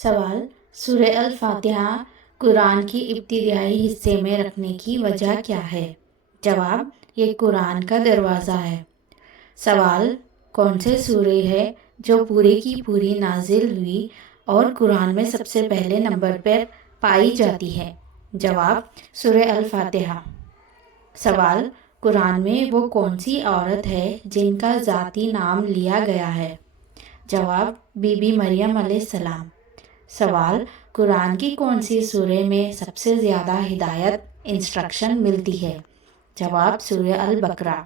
سوال: سورہ الفاتحہ قرآن کی ابتدائی حصے میں رکھنے کی وجہ کیا ہے؟ جواب: یہ قرآن کا دروازہ ہے۔ سوال: کون سے سورہ ہے جو پوری کی پوری نازل ہوئی اور قرآن میں سب سے پہلے نمبر پر پائی جاتی ہے؟ جواب: سورہ الفاتحہ۔ سوال: قرآن میں وہ کون سی عورت ہے جن کا ذاتی نام لیا گیا ہے؟ جواب: بی بی مریم علیہ السلام۔ سوال: قرآن کی کون سی سورہ میں سب سے زیادہ ہدایت انسٹرکشن ملتی ہے؟ جواب: سورہ البقرہ۔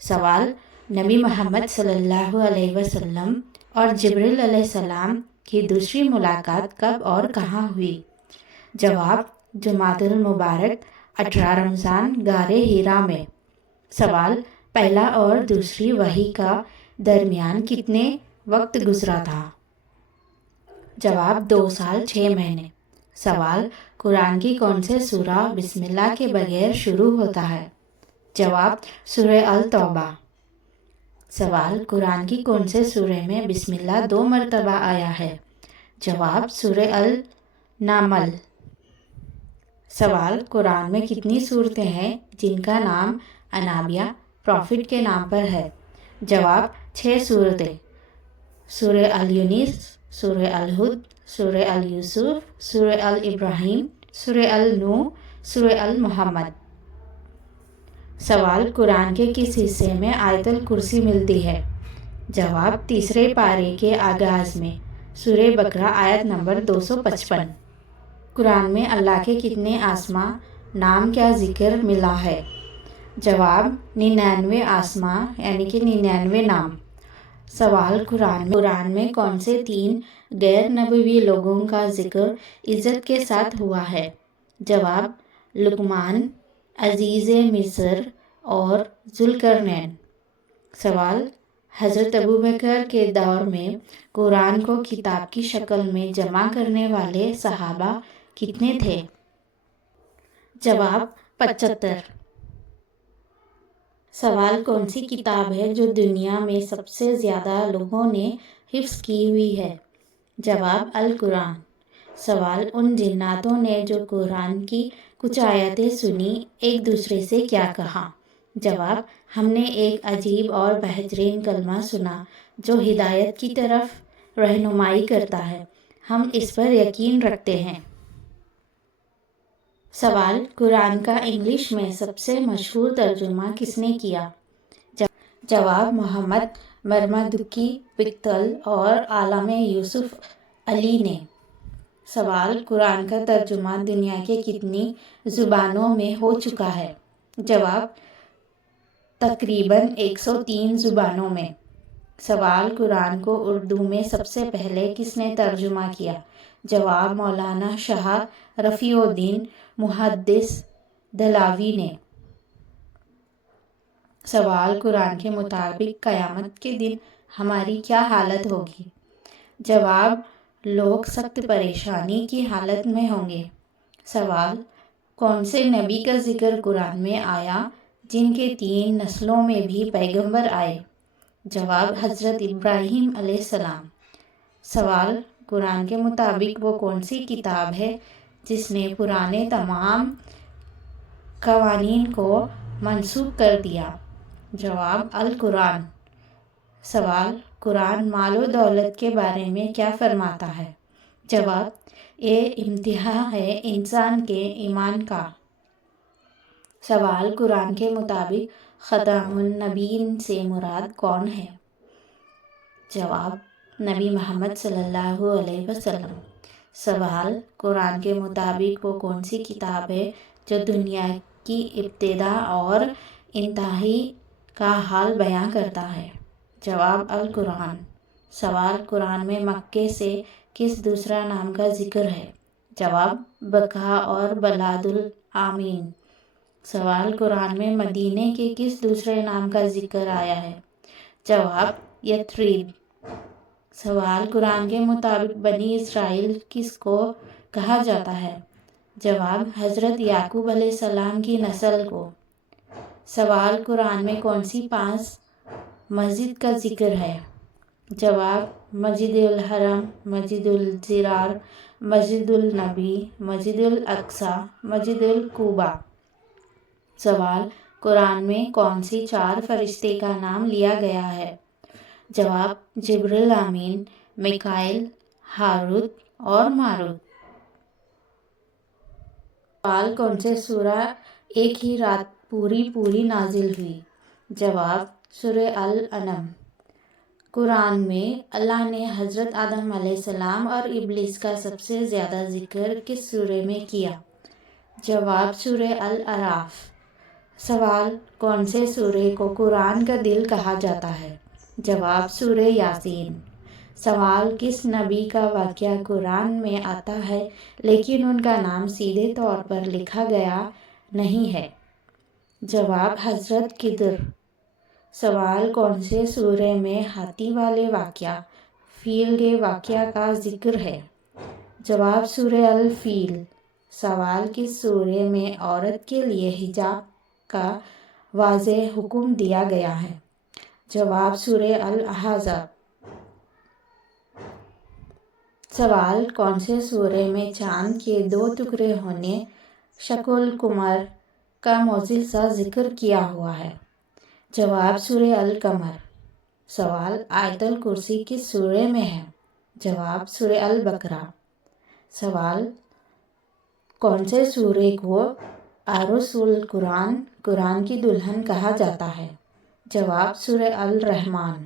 سوال: نبی محمد صلی اللہ علیہ وسلم اور جبریل علیہ السلام کی دوسری ملاقات کب اور کہاں ہوئی؟ جواب: جمادی المبارک 18 رمضان غار حرا میں۔ سوال: پہلا اور دوسری وحی کا درمیان کتنے وقت گزرا تھا؟ جواب: 2 سال 6 مہینے۔ سوال: قرآن کی کون سے سورہ بسم اللہ کے بغیر شروع ہوتا ہے؟ جواب: سورہ التوبہ۔ سوال: قرآن کی کون سے سورہ میں بسم اللہ 2 مرتبہ آیا ہے؟ جواب: سورہ النمل۔ سوال: قرآن میں کتنی سورتیں ہیں جن کا نام انبیاء پروفٹ کے نام پر ہے؟ جواب: 6 سورتیں: سورہ الیونس، سورہ الہود، سورہ الیوسف، سورہ الابراہیم، سورہ النوح، سورہ المحمد۔ سوال: قرآن کے کس حصے میں آیت الکرسی ملتی ہے؟ جواب: تیسرے پارے کے آغاز میں، سورہ بقرہ آیت نمبر 255۔ قرآن میں اللہ کے کتنے اسماء نام کا ذکر ملا ہے؟ جواب: 99 اسماء یعنی کہ 99 نام۔ سوال: قرآن میں کون سے 3 غیر نبوی لوگوں کا ذکر عزت کے ساتھ ہوا ہے؟ جواب: لقمان، عزیز مصر اور ذوالقرنین۔ سوال: حضرت ابوبکر کے دور میں قرآن کو کتاب کی شکل میں جمع کرنے والے صحابہ کتنے تھے؟ جواب: 75۔ سوال: کون سی کتاب ہے جو دنیا میں سب سے زیادہ لوگوں نے حفظ کی ہوئی ہے؟ جواب: القرآن۔ سوال: ان جناتوں نے جو قرآن کی کچھ آیتیں سنی ایک دوسرے سے کیا کہا؟ جواب: ہم نے ایک عجیب اور بہترین کلمہ سنا جو ہدایت کی طرف رہنمائی کرتا ہے، ہم اس پر یقین رکھتے ہیں۔ سوال: قرآن کا انگلش میں سب سے مشہور ترجمہ کس نے کیا؟ جواب: محمد مرمدکی پکتل اور علامہ یوسف علی نے۔ سوال: قرآن کا ترجمہ دنیا کے کتنی زبانوں میں ہو چکا ہے؟ جواب: تقریباً 103 زبانوں میں۔ سوال: قرآن کو اردو میں سب سے پہلے کس نے ترجمہ کیا؟ جواب: مولانا شاہ رفیع الدین محدث دہلوی نے۔ سوال: قرآن کے مطابق قیامت کے دن ہماری کیا حالت ہوگی؟ جواب: لوگ سخت پریشانی کی حالت میں ہوں گے۔ سوال: کون سے نبی کا ذکر قرآن میں آیا جن کے 3 نسلوں میں بھی پیغمبر آئے؟ جواب: حضرت ابراہیم علیہ السلام۔ سوال: قرآن کے مطابق وہ کون سی کتاب ہے جس نے پرانے تمام قوانین کو منسوخ کر دیا؟ جواب: القرآن۔ سوال: قرآن مال و دولت کے بارے میں کیا فرماتا ہے؟ جواب: یہ امتحان ہے انسان کے ایمان کا۔ سوال: قرآن کے مطابق خاتم النبیین سے مراد کون ہے؟ جواب: نبی محمد صلی اللہ علیہ وسلم۔ سوال: قرآن کے مطابق وہ کون سی کتاب ہے جو دنیا کی ابتدا اور انتہائی کا حال بیان کرتا ہے؟ جواب: القرآن۔ سوال: قرآن میں مکے سے کس دوسرا نام کا ذکر ہے؟ جواب: بقا اور بلاد الامین۔ سوال: قرآن میں مدینے کے کس دوسرے نام کا ذکر آیا ہے؟ جواب: یثرب۔ سوال: قرآن کے مطابق بنی اسرائیل کس کو کہا جاتا ہے؟ جواب: حضرت یعقوب علیہ السلام کی نسل کو۔ سوال: قرآن میں کون سی 5 مساجد کا ذکر ہے؟ جواب مسجد الحرم، مسجد الزرار، مسجد النبی، مسجد الاقصی، مسجد القباء۔ سوال، قرآن میں کون سی 4 فرشتے کا نام لیا گیا ہے؟ جواب جبریل امین، میکائیل، ہاروت اور ماروت۔ سوال، کون سے سورہ ایک ہی رات پوری نازل ہوئی؟ جواب سورہ الانعام۔ قرآن میں اللہ نے حضرت آدم علیہ السلام اور ابلیس کا سب سے زیادہ ذکر کس سورہ میں کیا؟ جواب سورہ الاعراف۔ سوال، کون سے سورہ کو قرآن کا دل کہا جاتا ہے؟ جواب سورہ یاسین۔ سوال، کس نبی کا واقعہ قرآن میں آتا ہے لیکن ان کا نام سیدھے طور پر لکھا گیا نہیں ہے؟ جواب حضرت خضر۔ سوال، کون سے سورہ میں ہاتھی والے واقعہ، فیل کے واقعہ کا ذکر ہے؟ جواب سورہ الفیل۔ سوال، کس سورہ میں عورت کے لیے حجاب کا واضح حکم دیا گیا ہے؟ جواب سورہ الاحزاب۔ سوال، کون سے سورہ میں چاند کے 2 ٹکڑے ہونے، شق القمر کا موضوع سا ذکر کیا ہوا ہے؟ جواب سورہ القمر۔ سوال، آیت الکرسی کس سورہ میں ہے؟ جواب سورہ البقرہ۔ سوال، کون سے سورہ کو عروس القرآن، قرآن کی دلہن کہا جاتا ہے؟ جواب سورہ الرحمن۔